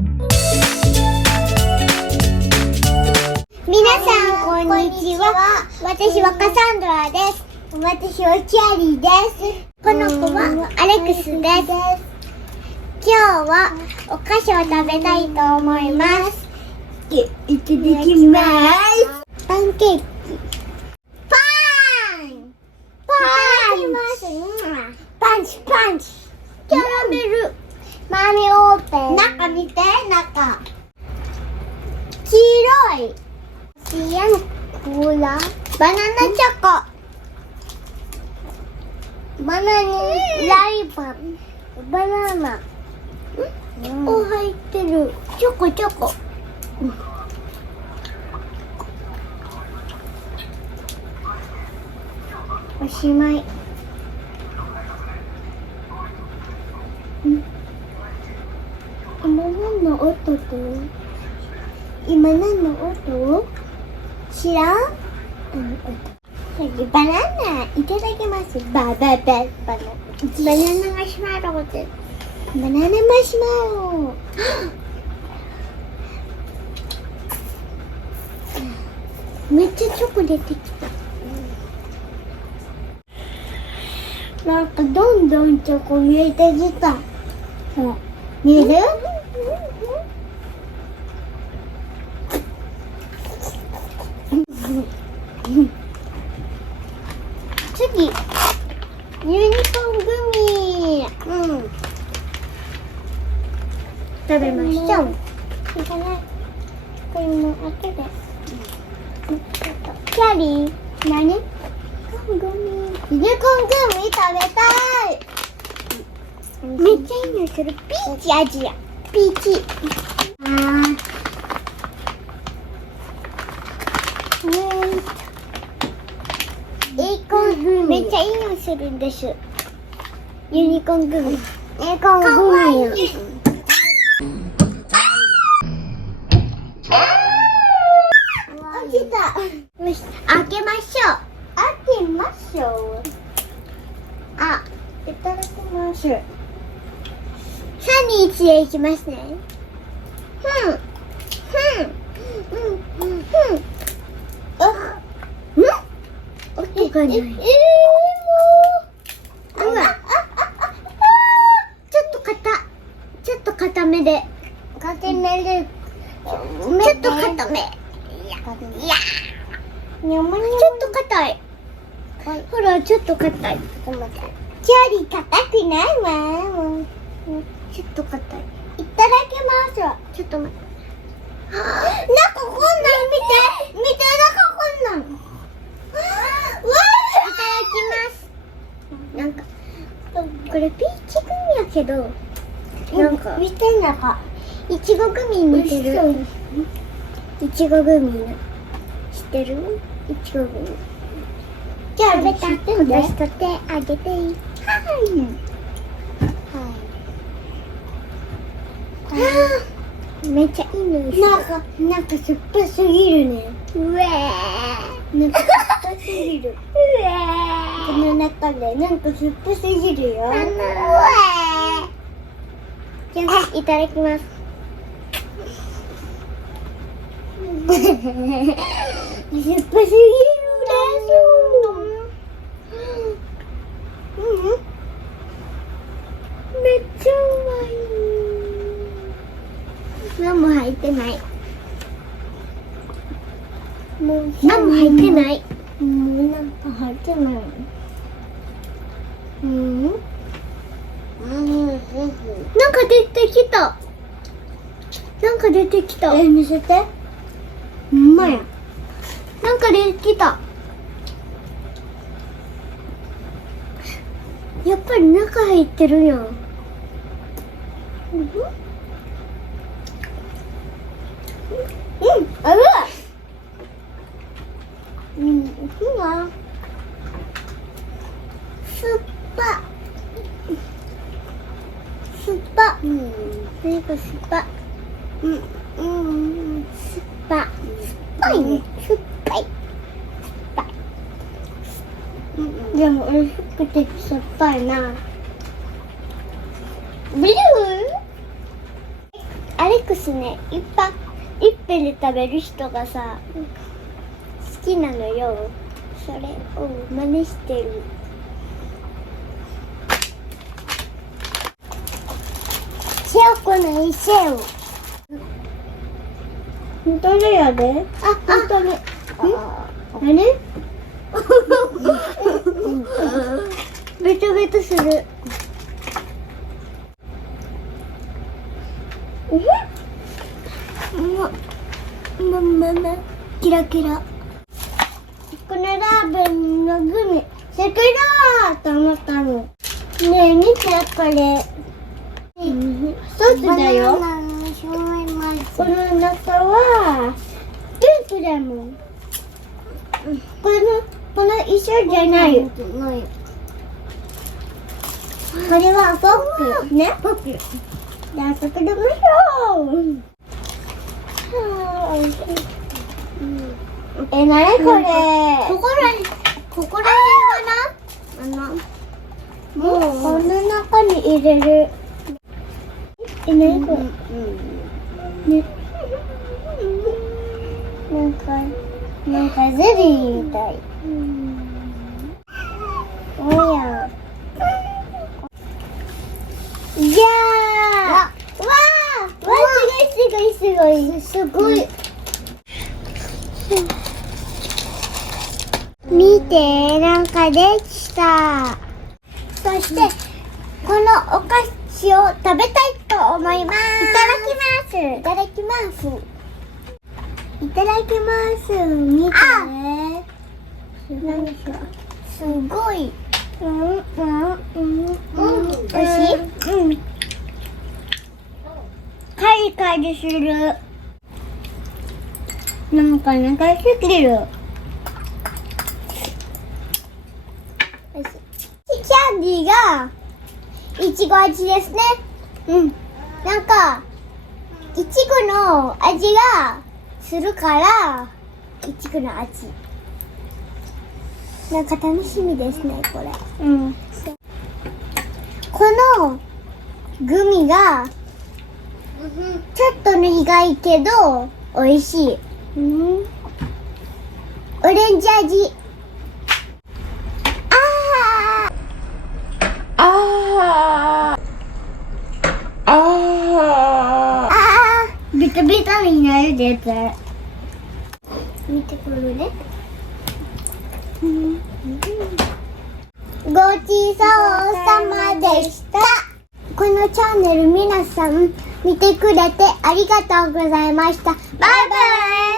皆さんこんにちは。私はカサンドラです。私はキャリーです。この子はアレクスです。今日はお菓子を食べたいと思います。いただきます。パンケーキ。パンパンチパンチ。キャラメル。マミオープン。中見て、中。黄色い。シアンコーラ。バナナチョコ。バナナライバン。バナナ。お、入ってる。チョコチョコ。おしまい。今何の音と？今何の音？知らん？バナナいただきます。バナナマシュマロです。バナナマシュマロ。めっちゃチョコ出てきた。なんかどんどんチョコ見えてきた。見える？次、ユニコーングミ。食べましょう。これも後で。キャリー、何？ユニコーングミ食べたい。めっちゃいい匂いする。ピーチ味や。ピーチ。めっちゃいい匂いするんです。ユニコーングミ。ユニコーングミ。開けた。よし、開けましょう。開けましょう。あ、いただきます。3、2、1でいきますね。音がない。うわ。ちょっと固めで。ちょっと固め。いや。ちょっと硬い。ほら、ちょっと硬い。キャリー硬くないわ。ちょっと硬い。いただきます。ちょっと待って。中こんなん見て。中こんなん。わあ、いただきます。なんかこれピーチグミやけど、なんか見て中。いちごグミ似てる。いちごグミ知ってる？いちごグミ。じゃあ私取ってあげて。めっちゃいい匂いする。なんか酸っぱすぎるね。なんか酸っぱすぎる。この中でなんか酸っぱすぎるよ。じゃあいただきます。酸っぱすぎるです。めっちゃうまい。何も入ってない。何も入ってない。なんか入ってない。なんか出てきた。見せて。ほんまや。なんか出てきた。やっぱり中入ってるやん。ある。酸っぱ。なんか酸っぱ。酸っぱいね。酸っぱい。でも美味しくて酸っぱいな。ブルー。アレックスね、いっぺんで食べる人がさ、好きなのよ。それを真似してる。シェオコの石を。本当だよね。本当に。あれ？ベトベトする。キラキラ。このラーメンのグミ、セクだーと思ったの。ねえ、見て、これ。ソースだよ。この中は、スープだもん。この一緒じゃないよ。これはポップ。ね、ポップ。じゃあ、作りましょう。なにこれ。ここら辺かな。もう、この中に入れる。なにこれ。ね。なんかゼリーみたい。おや。じゃあ。すごい。見て、なんかできた。そして、このお菓子を食べたいと思います。いただきます。見て。何でしょう。すごい。おいしい？カリカリする。なんかすぎる。キャンディーがいちご味ですね。なんかいちごの味がするからいちごの味。なんか楽しみですねこれ。このグミがちょっと苦いけど美味しい。オレンジ味。ビタビタになるでつ。見てくるね。ごちそうさまでした。このチャンネル皆さん見てくれてありがとうございました。バイバイ。